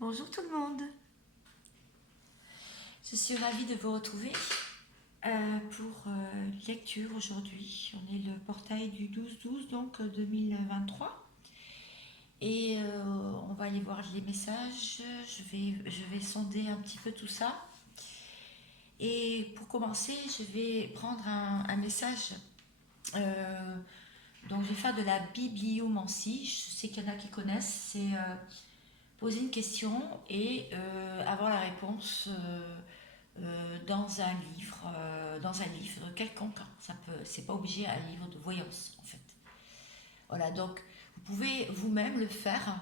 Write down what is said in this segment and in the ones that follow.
Bonjour tout le monde. Je suis ravie de vous retrouver pour lecture aujourd'hui. On est le portail du 12-12, donc 2023. Et on va aller voir les messages. Je vais sonder un petit peu tout ça. Et pour commencer, je vais prendre un message. Donc je vais faire de la bibliomancie. Je sais qu'il y en a qui connaissent. C'est poser une question et avoir la réponse dans un livre quelconque. Ça peut, c'est pas obligé un livre de voyance en fait. Voilà, donc vous pouvez vous-même le faire.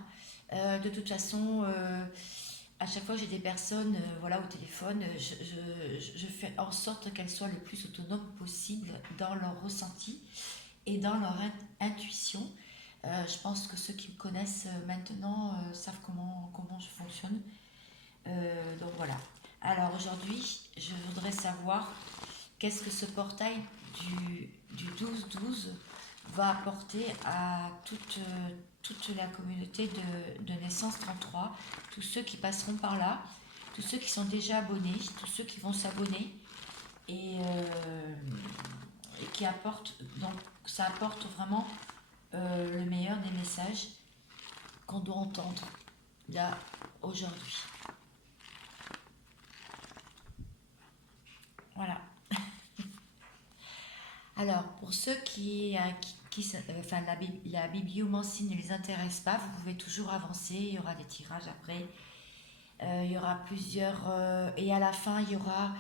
De toute façon, à chaque fois que j'ai des personnes, voilà, au téléphone, je fais en sorte qu'elles soient le plus autonomes possible dans leur ressenti et dans leur intuition. Je pense que ceux qui me connaissent maintenant savent comment je fonctionne. Donc voilà. Alors aujourd'hui, je voudrais savoir qu'est-ce que ce portail du 12-12 va apporter à toute la communauté de naissance 33, tous ceux qui passeront par là, tous ceux qui sont déjà abonnés, tous ceux qui vont s'abonner et, et qui apportent, donc ça apporte vraiment le meilleur des messages qu'on doit entendre là aujourd'hui. Voilà. Alors, pour ceux enfin, la bibliomancie ne les intéresse pas, vous pouvez toujours avancer. Il y aura des tirages après. Il y aura plusieurs. Et à la fin, il y aura.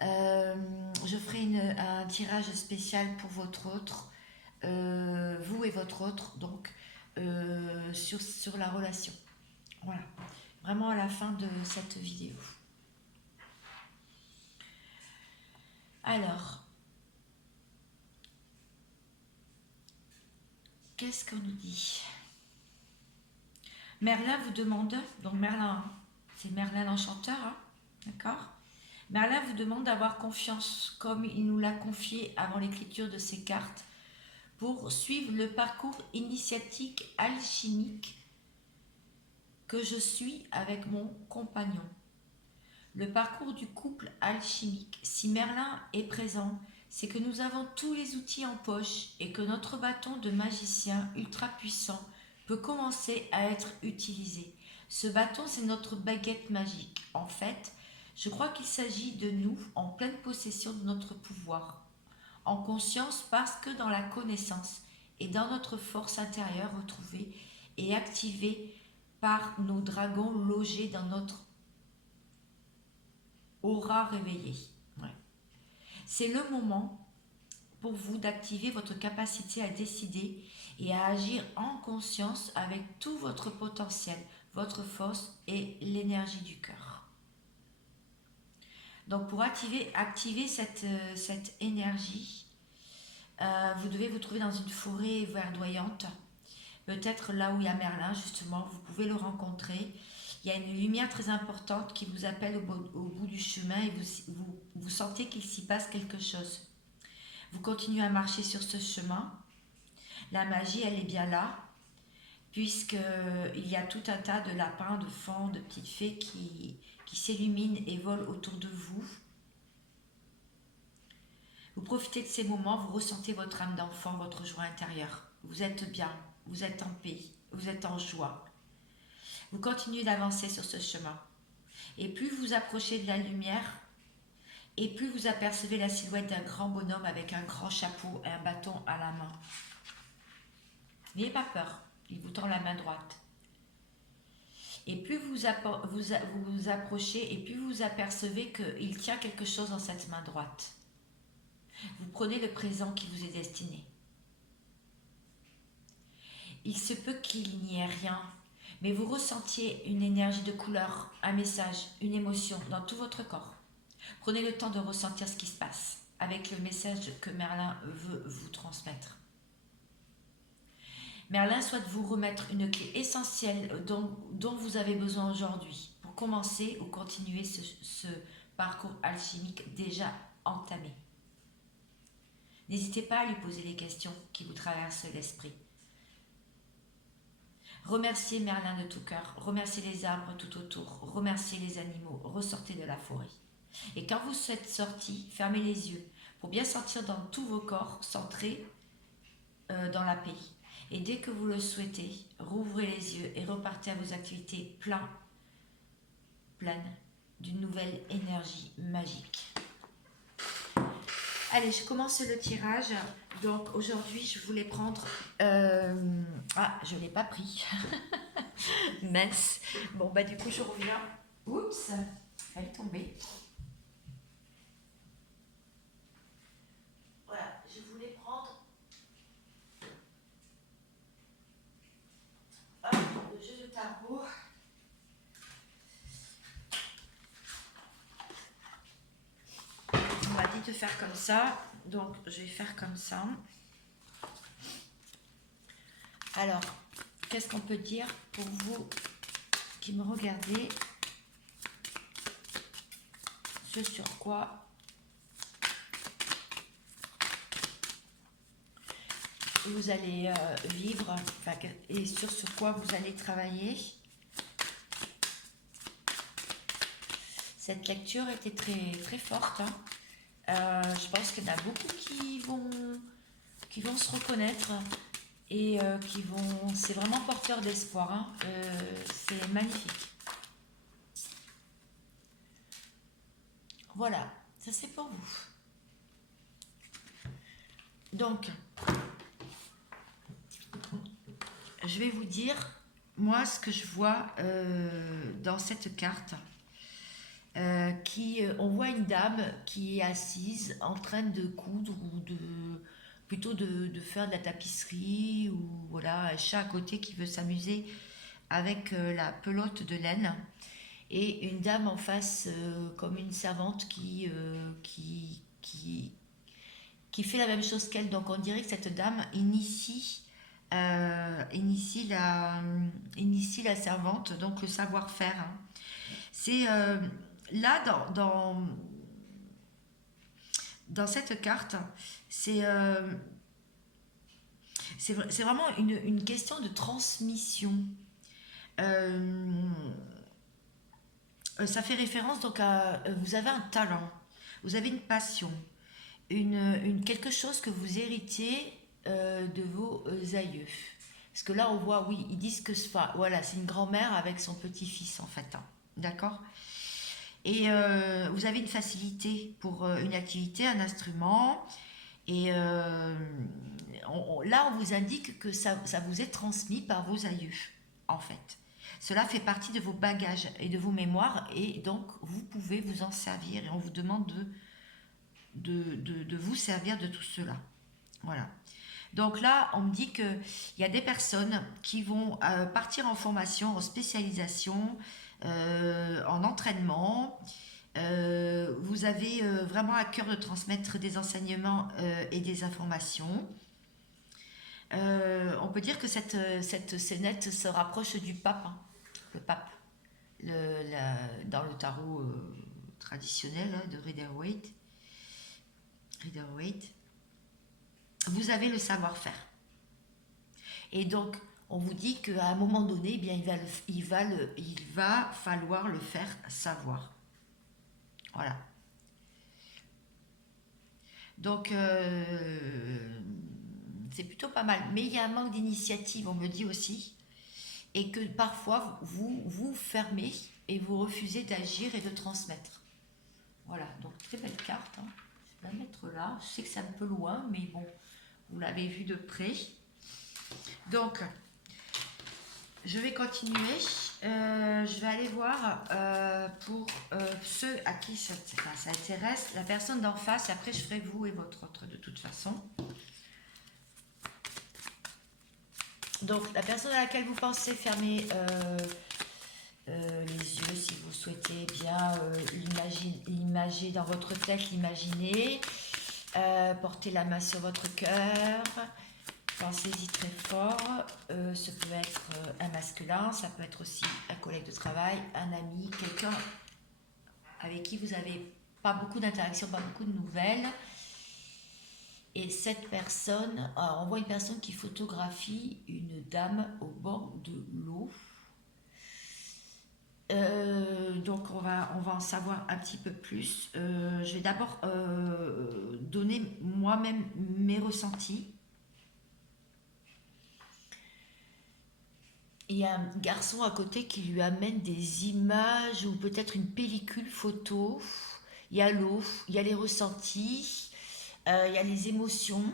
Je ferai un tirage spécial pour votre autre. Vous et votre autre, donc, sur la relation. Voilà. Vraiment à la fin de cette vidéo. Alors, qu'est-ce qu'on nous dit? Merlin vous demande, donc Merlin, c'est Merlin l'enchanteur, hein, d'accord? Merlin vous demande d'avoir confiance, comme il nous l'a confié avant l'écriture de ces cartes, pour suivre le parcours initiatique alchimique que je suis avec mon compagnon. Le parcours du couple alchimique. Si Merlin est présent, c'est que nous avons tous les outils en poche et que notre bâton de magicien ultra puissant peut commencer à être utilisé. Ce bâton, c'est notre baguette magique. En fait, je crois qu'il s'agit de nous en pleine possession de notre pouvoir, en conscience parce que dans la connaissance et dans notre force intérieure retrouvée et activée par nos dragons logés dans notre aura réveillée. Ouais. C'est le moment pour vous d'activer votre capacité à décider et à agir en conscience avec tout votre potentiel, votre force et l'énergie du cœur. Donc pour activer cette énergie, vous devez vous trouver dans une forêt verdoyante, peut-être là où il y a Merlin justement, vous pouvez le rencontrer. Il y a une lumière très importante qui vous appelle au bout du chemin et vous sentez qu'il s'y passe quelque chose. Vous continuez à marcher sur ce chemin. La magie, elle est bien là, puisqu'il y a tout un tas de lapins, de fauns, de petites fées qui s'illuminent et volent autour de vous. Vous profitez de ces moments, vous ressentez votre âme d'enfant, votre joie intérieure. Vous êtes bien, vous êtes en paix, vous êtes en joie. Vous continuez d'avancer sur ce chemin. Et plus vous approchez de la lumière, et plus vous apercevez la silhouette d'un grand bonhomme avec un grand chapeau et un bâton à la main. N'ayez pas peur, il vous tend la main droite. Et plus vous approchez, et plus vous apercevez qu'il tient quelque chose dans cette main droite. Vous prenez le présent qui vous est destiné. Il se peut qu'il n'y ait rien, mais vous ressentiez une énergie de couleur, un message, une émotion dans tout votre corps. Prenez le temps de ressentir ce qui se passe avec le message que Merlin veut vous transmettre. Merlin souhaite vous remettre une clé essentielle dont vous avez besoin aujourd'hui pour commencer ou continuer ce parcours alchimique déjà entamé. N'hésitez pas à lui poser les questions qui vous traversent l'esprit. Remerciez Merlin de tout cœur, remerciez les arbres tout autour, remerciez les animaux, ressortez de la forêt. Et quand vous êtes sorti, fermez les yeux pour bien sentir dans tous vos corps, centrés dans la paix. Et dès que vous le souhaitez, rouvrez les yeux et repartez à vos activités pleines d'une nouvelle énergie magique. Allez, je commence le tirage. Donc aujourd'hui, je voulais prendre... Ah, je ne l'ai pas pris. Mince. Bon, bah du coup, je reviens. Oups, elle est tombée. Voilà, je voulais prendre... le jeu de tarot. On m'a dit de faire comme ça, donc je vais faire comme ça. Alors, qu'est-ce qu'on peut dire pour vous qui me regardez? Ce sur quoi vous allez vivre, enfin, et sur ce quoi vous allez travailler. Cette lecture était très, très forte. Hein. Je pense qu'il y en a beaucoup qui vont se reconnaître et qui vont... C'est vraiment porteur d'espoir. Hein. C'est magnifique. Voilà, ça c'est pour vous. Donc, je vais vous dire, moi, ce que je vois dans cette carte. On voit une dame qui est assise en train de coudre ou plutôt de faire de la tapisserie ou voilà, un chat à côté qui veut s'amuser avec la pelote de laine et une dame en face comme une servante qui fait la même chose qu'elle. Donc on dirait que cette dame initie la servante, donc le savoir-faire. Hein. C'est là dans cette carte, c'est vraiment une question de transmission. Ça fait référence donc à vous avez un talent, vous avez une passion, quelque chose que vous héritiez de vos aïeux. Parce que là on voit, oui, ils disent que voilà, c'est une grand-mère avec son petit-fils en fait. Hein. D'accord ? Et vous avez une facilité pour une activité, un instrument. Et là, on vous indique que ça vous est transmis par vos aïeux, en fait. Cela fait partie de vos bagages et de vos mémoires, et donc vous pouvez vous en servir. Et on vous demande de vous servir de tout cela. Voilà. Donc là, on me dit qu'il y a des personnes qui vont partir en formation, en spécialisation, en entraînement. Vous avez vraiment à cœur de transmettre des enseignements et des informations. On peut dire que cette scénette se rapproche du pape, hein, le pape, dans le tarot traditionnel hein, de Rider-Waite. Vous avez le savoir-faire. Et donc, on vous dit qu'à un moment donné, eh bien, il va falloir le faire savoir. Voilà. Donc, c'est plutôt pas mal. Mais il y a un manque d'initiative, on me dit aussi. Et que parfois, vous fermez et vous refusez d'agir et de transmettre. Voilà, donc très belle carte. Hein. Je vais la mettre là. Je sais que c'est un peu loin, mais bon, vous l'avez vu de près. Donc, je vais continuer. Je vais aller voir pour ceux à qui ça intéresse, la personne d'en face. Après, je ferai vous et votre autre de toute façon. Donc, la personne à laquelle vous pensez, fermer les yeux si vous souhaitez bien l'imaginer dans votre tête, l'imaginer. Portez la main sur votre cœur. Pensez-y très fort. Ce peut être un masculin, ça peut être aussi un collègue de travail, un ami, quelqu'un avec qui vous n'avez pas beaucoup d'interactions, pas beaucoup de nouvelles. Et cette personne, alors on voit une personne qui photographie une dame au bord de l'eau. Donc on va en savoir un petit peu plus. Je vais d'abord donner moi-même mes ressentis. Il y a un garçon à côté qui lui amène des images ou peut-être une pellicule photo. Il y a l'eau, il y a les ressentis, il y a les émotions.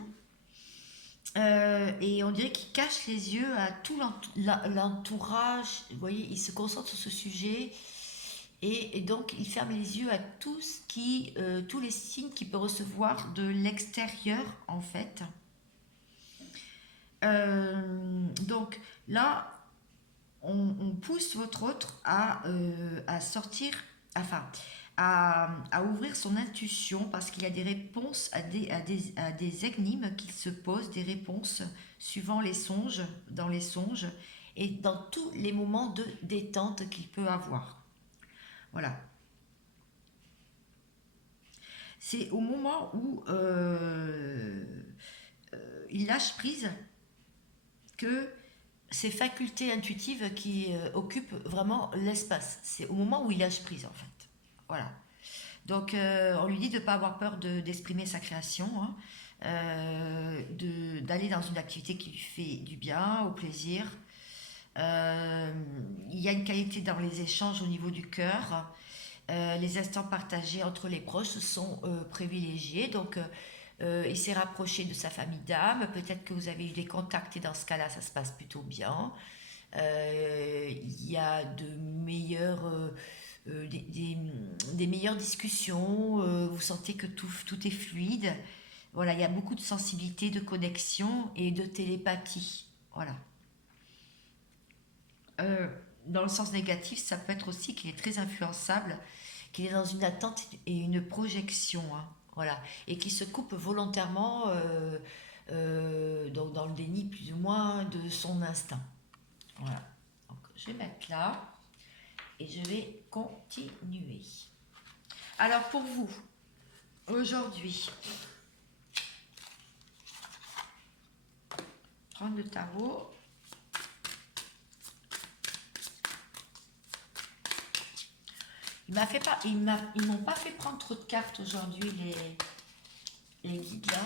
Et on dirait qu'il cache les yeux à tout l'entourage. Vous voyez, il se concentre sur ce sujet. Et donc, il ferme les yeux à tout ce tous les signes qu'il peut recevoir de l'extérieur, en fait. Donc, là, on pousse votre autre à sortir, enfin, à ouvrir son intuition parce qu'il y a des réponses à des énigmes qu'il se pose, des réponses suivant les songes, dans les songes et dans tous les moments de détente qu'il peut avoir. Voilà. C'est au moment où il lâche prise que ces facultés intuitives qui occupent vraiment l'espace. C'est au moment où il lâche prise, en fait. Voilà. Donc, on lui dit de ne pas avoir peur d'exprimer sa création, hein, d'aller dans une activité qui lui fait du bien, au plaisir. Il y a une qualité dans les échanges au niveau du cœur. Les instants partagés entre les proches sont privilégiés. Donc, il s'est rapproché de sa famille d'âme. Peut-être que vous avez eu des contacts et dans ce cas-là, ça se passe plutôt bien. Il y a de meilleures, des meilleures discussions. Vous sentez que tout est fluide. Voilà, il y a beaucoup de sensibilité, de connexion et de télépathie. Voilà. Euh, Dans le sens négatif, ça peut être aussi qu'il est très influençable, qu'il est dans une attente et une projection, hein, voilà, et qui se coupe volontairement, donc dans le déni plus ou moins de son instinct. Voilà. Donc, je vais mettre là et je vais continuer. Alors pour vous, aujourd'hui, prendre le tarot. Ils m'ont pas fait prendre trop de cartes aujourd'hui, les guides là.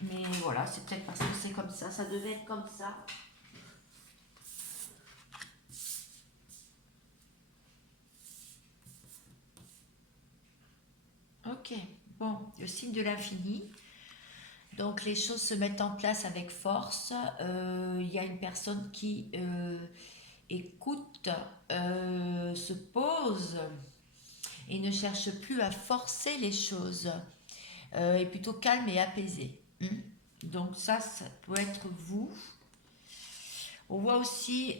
Mais voilà, c'est peut-être parce que c'est comme ça devait être comme ça. Ok, bon, le signe de l'infini. Donc les choses se mettent en place avec force. Il y a une personne qui écoute, se pose et ne cherche plus à forcer les choses. Est plutôt calme et apaisé. Donc ça peut être vous. On voit aussi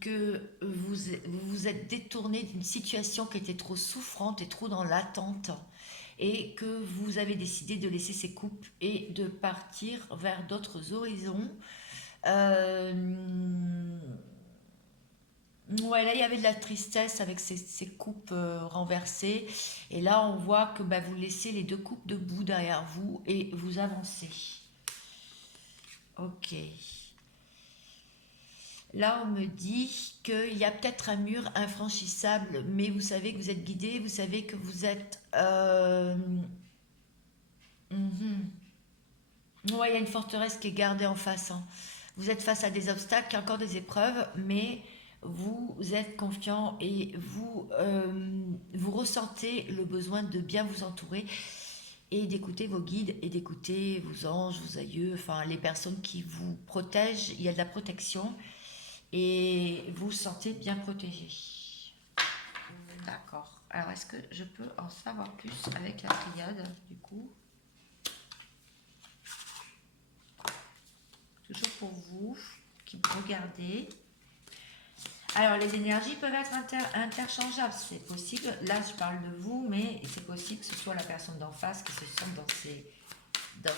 que vous vous êtes détourné d'une situation qui était trop souffrante et trop dans l'attente et que vous avez décidé de laisser ces coupes et de partir vers d'autres horizons. Euh, Ouais, là, il y avait de la tristesse avec ces coupes renversées. Et là, on voit que bah, vous laissez les deux coupes debout derrière vous et vous avancez. Ok. Là, on me dit qu'il y a peut-être un mur infranchissable, mais vous savez que vous êtes guidé, vous savez que vous êtes... mhm. Ouais, il y a une forteresse qui est gardée en face, hein. Vous êtes face à des obstacles, il y a encore des épreuves, mais vous êtes confiant et vous ressentez le besoin de bien vous entourer et d'écouter vos guides et d'écouter vos anges, vos aïeux, enfin les personnes qui vous protègent. Il y a de la protection et vous vous sentez bien protégé. D'accord. Alors, est-ce que je peux en savoir plus avec la triade, du coup? Toujours pour vous qui me regardez. Alors, les énergies peuvent être interchangeables, c'est possible. Là, je parle de vous, mais c'est possible que ce soit la personne d'en face qui se sente dans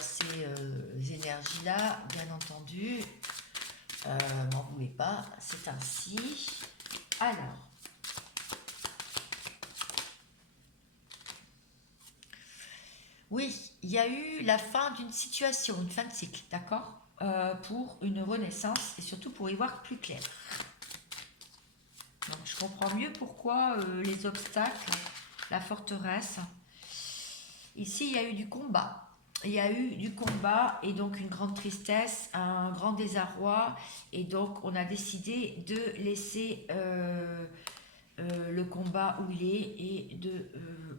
ces énergies-là, bien entendu. M'en voulez pas, c'est ainsi. Alors, oui, il il y a eu la fin d'une situation, une fin de cycle, d'accord, pour une renaissance et surtout pour y voir plus clair. Donc, je comprends mieux pourquoi les obstacles, la forteresse. Ici, il y a eu du combat. Il y a eu du combat et donc une grande tristesse, un grand désarroi. Et donc, on a décidé de laisser le combat où il est et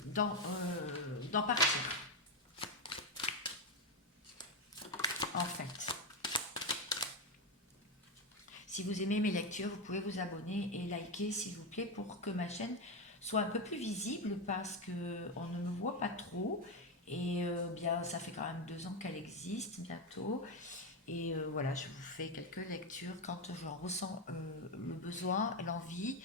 d'en partir. En fait. Si vous aimez mes lectures, vous pouvez vous abonner et liker s'il vous plaît pour que ma chaîne soit un peu plus visible parce qu'on ne me voit pas trop. Et bien, ça fait quand même 2 ans qu'elle existe bientôt. Et voilà, je vous fais quelques lectures quand j'en ressens le besoin et l'envie.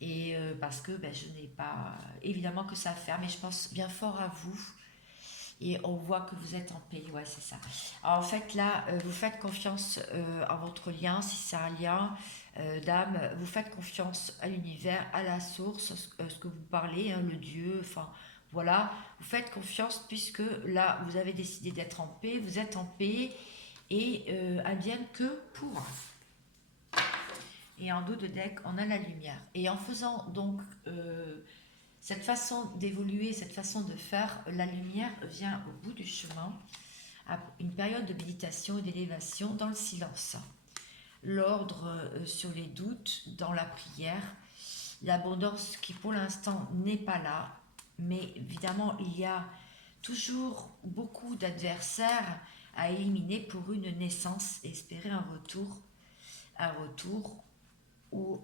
Et parce que je n'ai pas évidemment que ça à faire, mais je pense bien fort à vous. Et on voit que vous êtes en paix, ouais, c'est ça. Alors, en fait, là, vous faites confiance en votre lien, si c'est un lien d'âme, vous faites confiance à l'univers, à la source, ce que vous parlez, hein, le Dieu, enfin, voilà. Vous faites confiance puisque là, vous avez décidé d'être en paix, vous êtes en paix et advienne que pourra. Et en dos de deck, on a la lumière. Et en faisant donc cette façon d'évoluer, cette façon de faire, la lumière vient au bout du chemin, à une période de méditation et d'élévation dans le silence. L'ordre sur les doutes, dans la prière, l'abondance qui pour l'instant n'est pas là, mais évidemment il y a toujours beaucoup d'adversaires à éliminer pour une naissance et espérer un retour où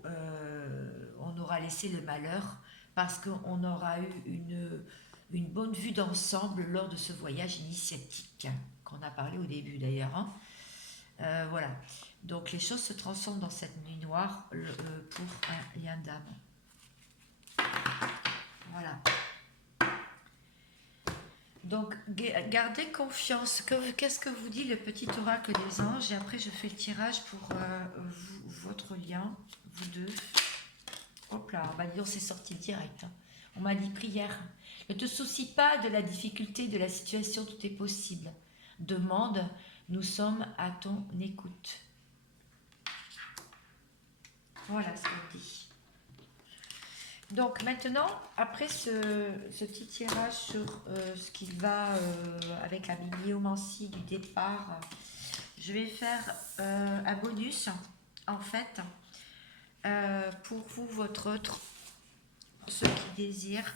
on aura laissé le malheur parce qu'on aura eu une bonne vue d'ensemble lors de ce voyage initiatique qu'on a parlé au début d'ailleurs. Hein. Voilà. Donc les choses se transforment dans cette nuit noire pour un lien d'âme. Voilà. Donc gardez confiance. Qu'est-ce que vous dit le petit oracle des anges? Et après je fais le tirage pour votre lien, vous deux. Hop là, bah disons c'est sorti direct. Hein. On m'a dit prière. Ne te soucie pas de la difficulté de la situation, tout est possible. Demande, nous sommes à ton écoute. Voilà ce qu'on dit. Donc maintenant, après ce petit tirage sur ce qui va avec la bibliomancie du départ, je vais faire un bonus en fait pour vous, votre autre, pour ceux qui désirent.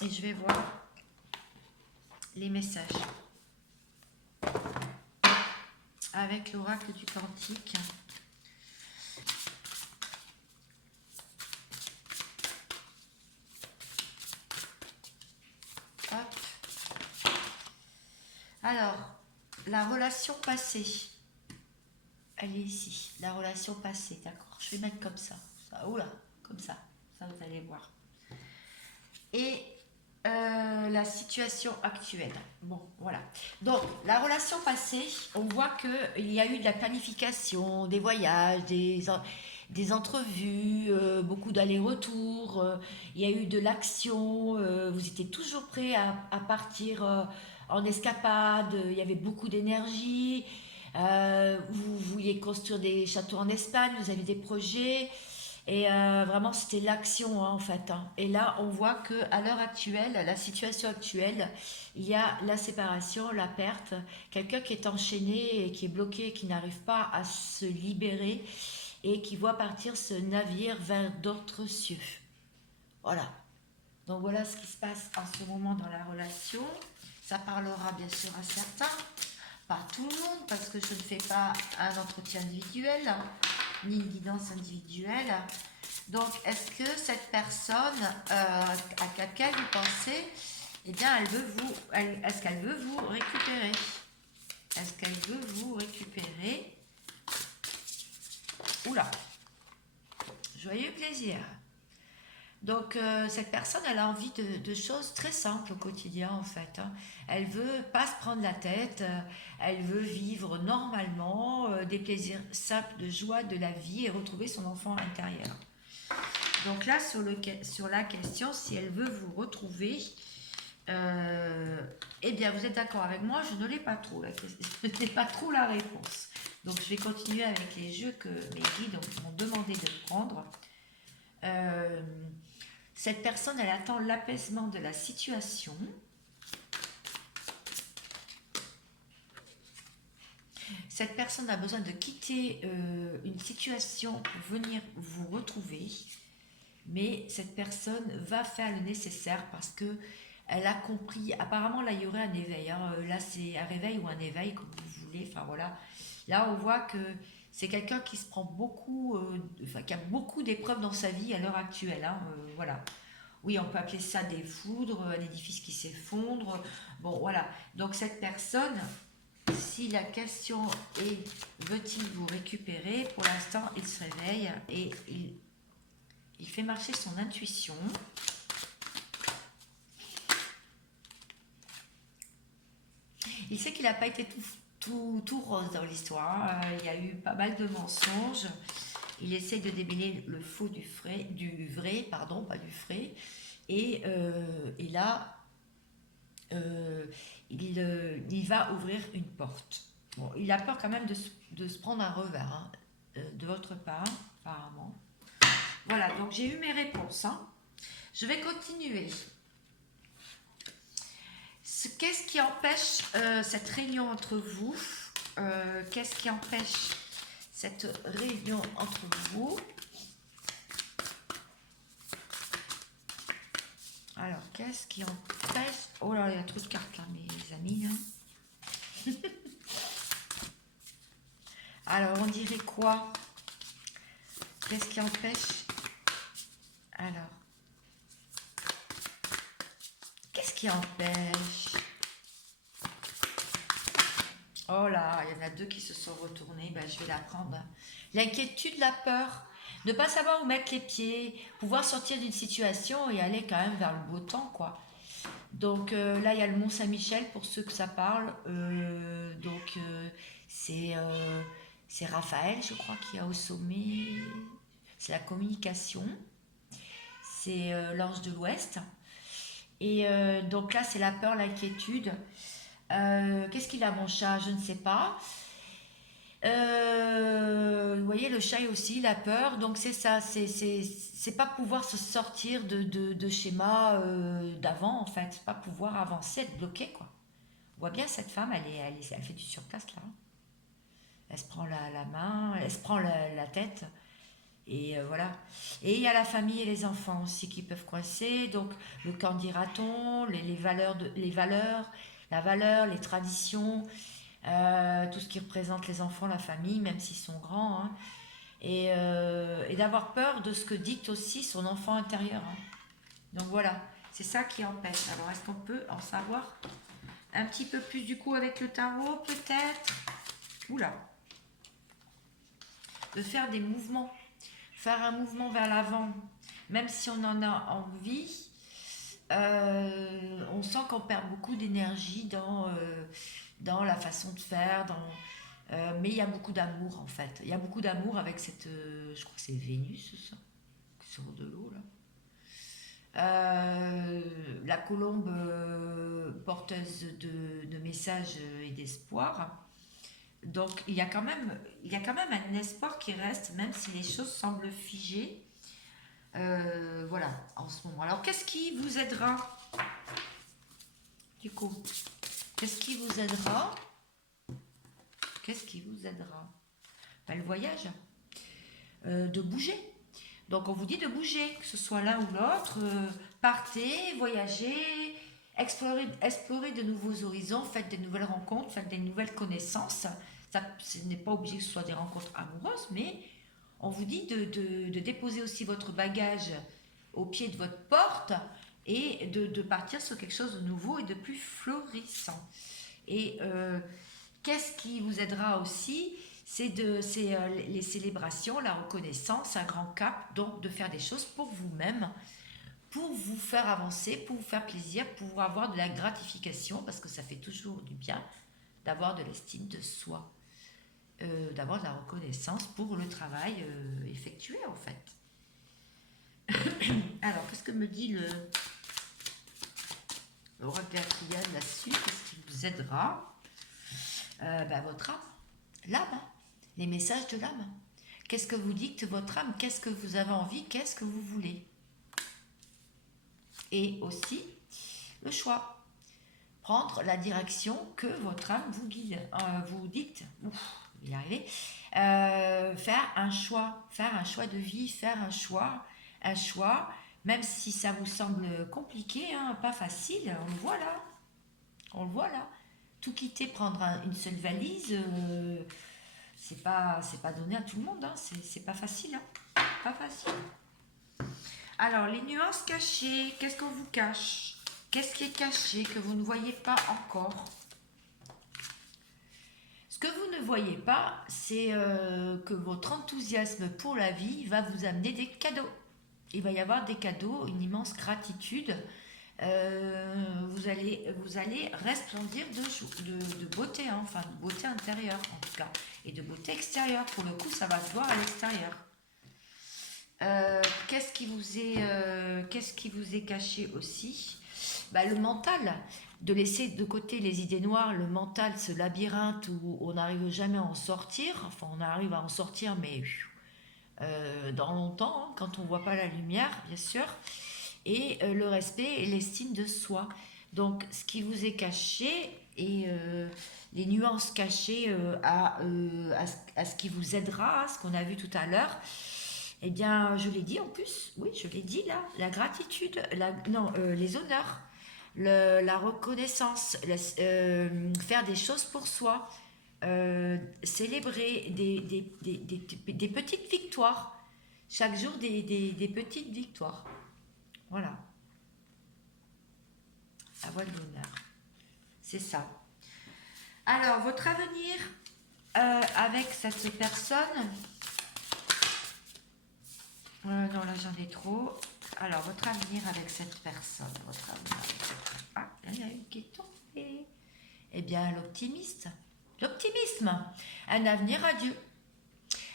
Et je vais voir les messages avec l'oracle du Cantique. Hop. Alors, la relation passée. Elle est ici, la relation passée, d'accord. Je vais mettre comme ça. Oula, comme ça. Ça, vous allez voir. Et la situation actuelle. Bon, voilà. Donc, la relation passée, on voit qu'il y a eu de la planification, des voyages, des entrevues, beaucoup d'allers-retours, il y a eu de l'action, vous étiez toujours prêt à partir en escapade, il y avait beaucoup d'énergie, vous vouliez construire des châteaux en Espagne, vous avez des projets, et vraiment, c'était l'action, hein, en fait. Hein. Et là, on voit qu'à l'heure actuelle, la situation actuelle, il y a la séparation, la perte, quelqu'un qui est enchaîné et qui est bloqué, qui n'arrive pas à se libérer et qui voit partir ce navire vers d'autres cieux. Voilà. Donc voilà ce qui se passe en ce moment dans la relation. Ça parlera bien sûr à certains, pas à tout le monde, parce que je ne fais pas un entretien individuel, hein, ni une guidance individuelle. Donc, est-ce que cette personne à laquelle vous pensez, eh bien, est-ce qu'elle veut vous récupérer? Est-ce qu'elle veut vous récupérer? Oula! Joyeux plaisir! Donc, cette personne, elle a envie de choses très simples au quotidien, en fait. Hein. Elle veut pas se prendre la tête, elle veut vivre normalement, des plaisirs simples de joie de la vie et retrouver son enfant intérieur. Donc là, sur la question, si elle veut vous retrouver, Eh bien, vous êtes d'accord avec moi, je ne l'ai pas trop, je n'ai pas trop la réponse. Donc, je vais continuer avec les jeux que mes guides m'ont demandé de prendre. Cette personne, elle attend l'apaisement de la situation. Cette personne a besoin de quitter une situation pour venir vous retrouver. Mais cette personne va faire le nécessaire parce que elle a compris. Apparemment, là, il y aurait un éveil. Hein. Là, c'est un réveil ou un éveil, comme vous voulez. Enfin, voilà. Là, on voit que c'est quelqu'un qui se prend beaucoup, qui a beaucoup d'épreuves dans sa vie à l'heure actuelle. Hein. Voilà. Oui, on peut appeler ça des foudres, un édifice qui s'effondre. Bon, voilà. Donc, cette personne, si la question est veut-il vous récupérer, pour l'instant, il se réveille et il fait marcher son intuition. Il sait qu'il n'a pas été tout rose dans l'histoire. Il y a eu pas mal de mensonges. Il essaye de démêler le faux du vrai, pardon, pas du frais. Et là, il va ouvrir une porte. Bon, il a peur quand même de se prendre un revers hein, de votre part, apparemment. Voilà, donc j'ai eu mes réponses. Hein. Je vais continuer. Qu'est-ce qui empêche cette réunion entre vous Qu'est-ce qui empêche cette réunion entre vous? Alors, qu'est-ce qui empêche... Oh là, il y a trop de cartes là, mes amis. Hein. Alors, on dirait quoi? Qu'est-ce qui empêche? Alors, qu'est-ce qui empêche? Oh là, il y en a deux qui se sont retournés. Ben, je vais la prendre. L'inquiétude, la peur, ne pas savoir où mettre les pieds, pouvoir sortir d'une situation et aller quand même vers le beau temps, quoi. Donc là, il y a le Mont Saint-Michel pour ceux que ça parle. C'est Raphaël, je crois, qui a au sommet. C'est la communication. C'est l'ange de l'Ouest. Et donc là, c'est la peur, l'inquiétude. Qu'est-ce qu'il a, mon chat? Je ne sais pas. Vous voyez, le chat aussi, la peur. Donc c'est ça, c'est pas pouvoir se sortir de schémas d'avant, en fait. C'est pas pouvoir avancer, être bloqué, quoi. On voit bien cette femme, elle fait du surplace, là. Elle se prend la main, elle se prend la tête. Et voilà. Et il y a la famille et les enfants aussi qui peuvent coincer. Donc, le qu'en dira-t-on, les valeurs, la valeur, les traditions, tout ce qui représente les enfants, la famille, même s'ils sont grands. Hein. Et d'avoir peur de ce que dicte aussi son enfant intérieur. Hein. Donc voilà, c'est ça qui empêche. Alors, est-ce qu'on peut en savoir un petit peu plus du coup avec le tarot, peut-être? Oula. De faire des mouvements. Faire un mouvement vers l'avant, même si on en a envie, on sent qu'on perd beaucoup d'énergie dans la façon de faire, mais il y a beaucoup d'amour en fait. Il y a beaucoup d'amour avec cette, je crois que c'est Vénus, ça, qui sort de l'eau là. La colombe porteuse de messages et d'espoir. Donc il y a quand même un espoir qui reste, même si les choses semblent figées. Voilà, en ce moment. Alors, qu'est-ce qui vous aidera? Du coup, qu'est-ce qui vous aidera? Qu'est-ce qui vous aidera? Ben, le voyage. De bouger. Donc, on vous dit de bouger, que ce soit l'un ou l'autre. Partez, voyagez, explorer de nouveaux horizons, faites des nouvelles rencontres, faites des nouvelles connaissances. Ça, ce n'est pas obligé que ce soit des rencontres amoureuses, mais on vous dit de déposer aussi votre bagage au pied de votre porte et de partir sur quelque chose de nouveau et de plus florissant. Et qu'est-ce qui vous aidera aussi? C'est les célébrations, la reconnaissance, un grand cap, donc de faire des choses pour vous-même, pour vous faire avancer, pour vous faire plaisir, pour avoir de la gratification, parce que ça fait toujours du bien d'avoir de l'estime de soi. D'avoir de la reconnaissance pour le travail effectué en fait. Alors, qu'est-ce que me dit l'oracle Atriane là-dessus, qu'est-ce qui vous aidera? Votre âme, l'âme, hein, les messages de l'âme. Qu'est-ce que vous dicte votre âme? Qu'est-ce que vous avez envie? Qu'est-ce que vous voulez? Et aussi, le choix. Prendre la direction que votre âme vous guide, vous dicte. Ouf, je vais y arriver. Faire un choix de vie, faire un choix, même si ça vous semble compliqué, hein, pas facile, on le voit là. Tout quitter, prendre une seule valise, c'est pas donné à tout le monde, hein, c'est pas facile, hein, pas facile. Alors, les nuances cachées, qu'est-ce qu'on vous cache? Qu'est-ce qui est caché que vous ne voyez pas encore? Ce que vous ne voyez pas, c'est que votre enthousiasme pour la vie va vous amener des cadeaux. Il va y avoir des cadeaux, une immense gratitude. Vous allez resplendir de beauté, hein, enfin de beauté intérieure en tout cas, et de beauté extérieure. Pour le coup, ça va se voir à l'extérieur. Qu'est-ce qui vous est caché aussi? Le mental, de laisser de côté les idées noires, le mental, ce labyrinthe où on n'arrive jamais à en sortir, enfin on arrive à en sortir mais dans longtemps, hein, quand on ne voit pas la lumière, bien sûr, et le respect et l'estime de soi. Donc ce qui vous est caché et les nuances cachées à ce qui vous aidera, ce qu'on a vu tout à l'heure, eh bien, je l'ai dit en plus, oui, je l'ai dit là, la gratitude, les honneurs, la reconnaissance, faire des choses pour soi, célébrer des petites victoires, chaque jour des petites victoires. Voilà, la voie de l'honneur, c'est ça. Alors, votre avenir avec cette personne, non, là j'en ai trop. Alors, votre avenir avec cette personne, Ah, là, il y a une qui est tombée. Eh bien, l'optimisme, un avenir radieux.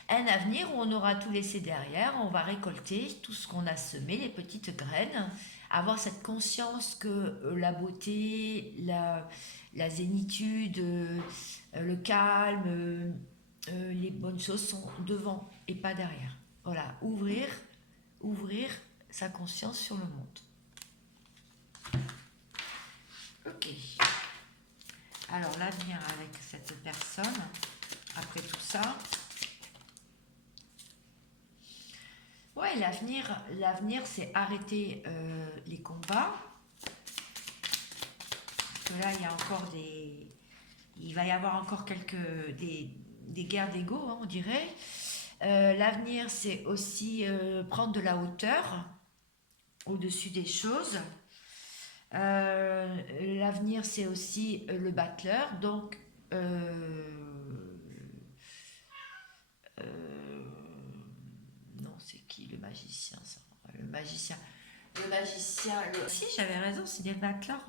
Un avenir où on aura tout laissé derrière, on va récolter tout ce qu'on a semé, les petites graines, avoir cette conscience que la beauté, la zénitude, le calme, les bonnes choses sont devant et pas derrière. Voilà, ouvrir sa conscience sur le monde. Ok. Alors, l'avenir avec cette personne, après tout ça. Ouais, l'avenir, c'est arrêter les combats. Parce que là, il va y avoir encore des guerres d'ego, hein, on dirait. L'avenir, c'est aussi prendre de la hauteur au-dessus des choses. L'avenir, c'est aussi le battleur. Donc, non, c'est qui le magicien, ça? Le magicien. Si, j'avais raison, c'est des battleurs.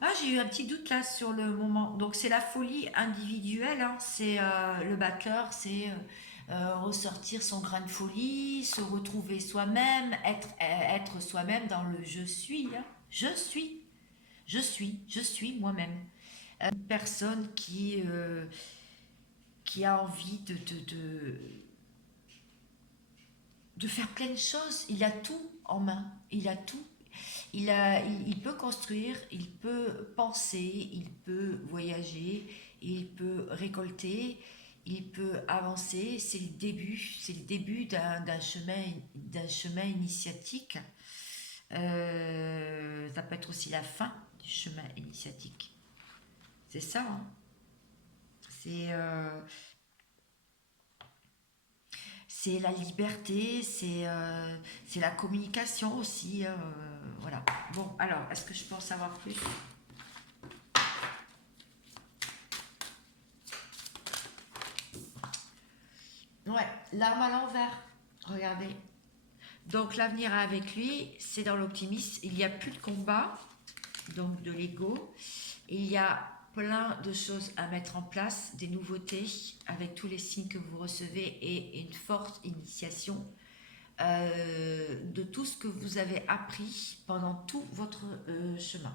Ah, j'ai eu un petit doute là sur le moment. Donc, c'est la folie individuelle, hein. C'est le battleur, c'est ressortir son grain de folie, se retrouver soi-même, être soi-même dans le je suis, hein. Je suis moi-même. Une personne qui a envie de faire plein de choses. Il a tout en main. Il a tout. Il peut construire, il peut penser, il peut voyager, il peut récolter, il peut avancer. C'est le début d'un chemin initiatique. Ça peut être aussi la fin du chemin initiatique. C'est ça, hein. C'est la liberté, c'est la communication aussi. Voilà. Bon, alors, est-ce que je peux en savoir plus? Ouais, l'arme à l'envers. Regardez. Donc, l'avenir avec lui, c'est dans l'optimisme. Il n'y a plus de combat, donc de l'ego. Il y a plein de choses à mettre en place, des nouveautés avec tous les signes que vous recevez et une forte initiation de tout ce que vous avez appris pendant tout votre chemin.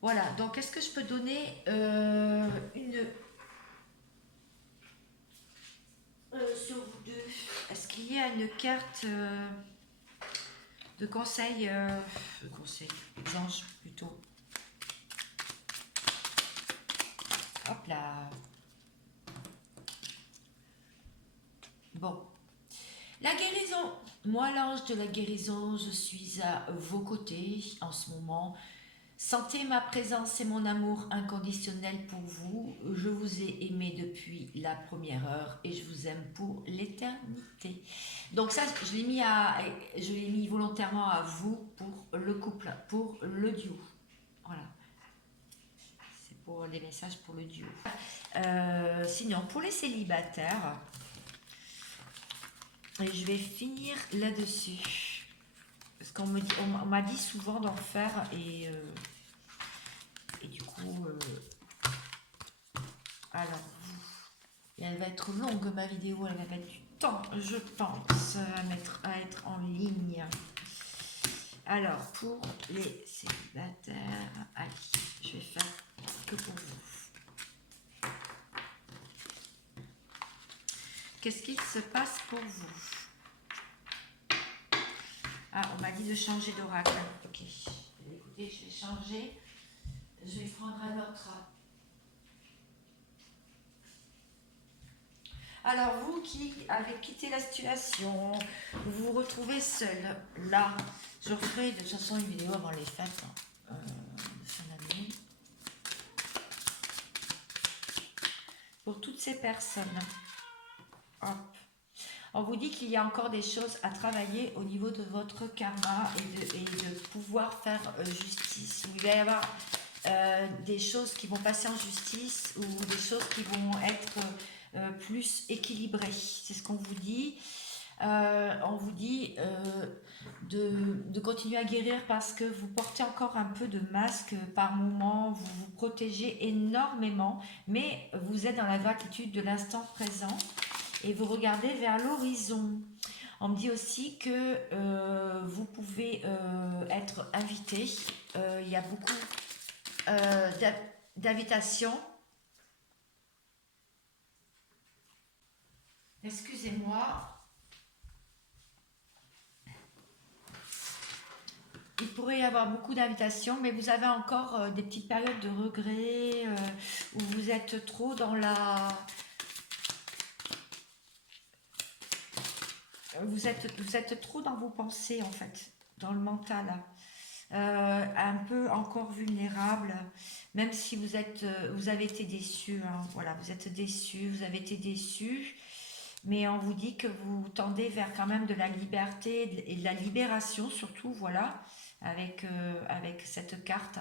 Voilà, donc est-ce que je peux donner sur vous deux, est-ce qu'il y a une carte de conseil, des anges plutôt. Hop là. Bon. La guérison. Moi, l'ange de la guérison, je suis à vos côtés en ce moment. Sentez ma présence et mon amour inconditionnel pour vous. Je vous ai aimé depuis la première heure et je vous aime pour l'éternité. Donc ça, je l'ai mis volontairement à vous pour le couple, pour le duo. Voilà. C'est pour les messages pour le duo. Sinon, pour les célibataires, et je vais finir là-dessus. Parce qu'on m'a dit souvent d'en faire et du coup, alors, elle va être longue ma vidéo, elle va mettre du temps, je pense, à être en ligne. Alors, pour les célibataires, allez, je vais faire que pour vous. Qu'est-ce qu'il se passe pour vous? Ah, on m'a dit de changer d'oracle. Ok, écoutez, je vais changer. Je vais prendre un autre. Alors, vous qui avez quitté la situation, vous vous retrouvez seul, là, je referai de toute façon une vidéo avant les fêtes de fin d'année. Pour toutes ces personnes, hop. On vous dit qu'il y a encore des choses à travailler au niveau de votre karma et de pouvoir faire justice. Il va y avoir des choses qui vont passer en justice ou des choses qui vont être plus équilibrées. C'est ce qu'on vous dit. On vous dit de continuer à guérir parce que vous portez encore un peu de masque par moment, vous vous protégez énormément, mais vous êtes dans la gratitude de l'instant présent et vous regardez vers l'horizon. On me dit aussi que vous pouvez être invité. Il y a beaucoup d'invitations. Excusez-moi. Il pourrait y avoir beaucoup d'invitations, mais vous avez encore des petites périodes de regret où vous êtes trop dans la... Vous êtes trop dans vos pensées, en fait, dans le mental. Un peu encore vulnérable, même si vous avez été déçu. Hein, voilà, vous êtes déçu, vous avez été déçu. Mais on vous dit que vous tendez vers quand même de la liberté et de la libération, surtout, voilà, avec cette carte.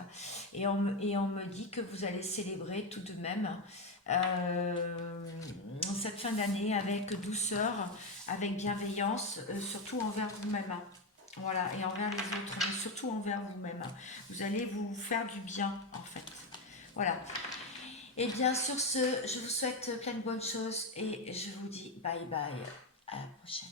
Et on me dit que vous allez célébrer tout de même cette fin d'année avec douceur, avec bienveillance, surtout envers vous-même. Voilà, et envers les autres, mais surtout envers vous-même. Vous allez vous faire du bien, en fait. Voilà. Et bien sur ce, je vous souhaite plein de bonnes choses et je vous dis bye bye. À la prochaine.